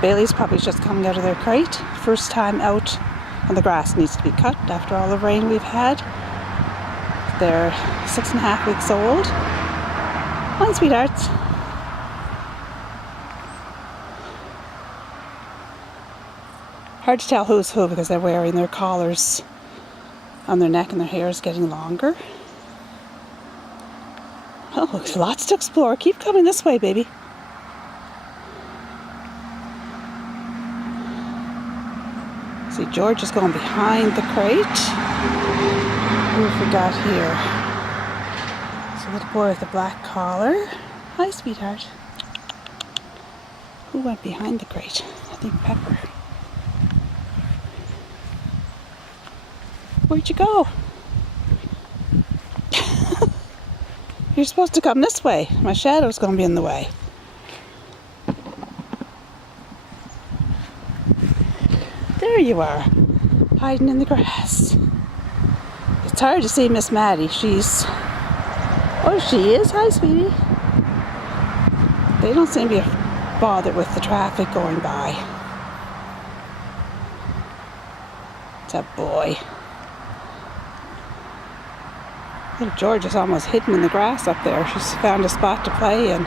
Bailey's puppies just coming out of their crate. First time out, and the grass needs to be cut after all the rain we've had. They're 6.5 weeks old. Hi, sweethearts. Hard to tell who's who because they're wearing their collars on their neck and their hair is getting longer. Oh, there's lots to explore. Keep coming this way, baby. See, George is going behind the crate. Who have we got here? It's a little boy with a black collar. Hi, sweetheart. Who went behind the crate? I think Pepper. Where'd you go? You're supposed to come this way. My shadow's going to be in the way. There you are, hiding in the grass. It's hard to see Miss Maddie. She's... Oh, she is. Hi, sweetie. They don't seem to be bothered with the traffic going by. It's a boy. Little George is almost hidden in the grass up there. She's found a spot to play in.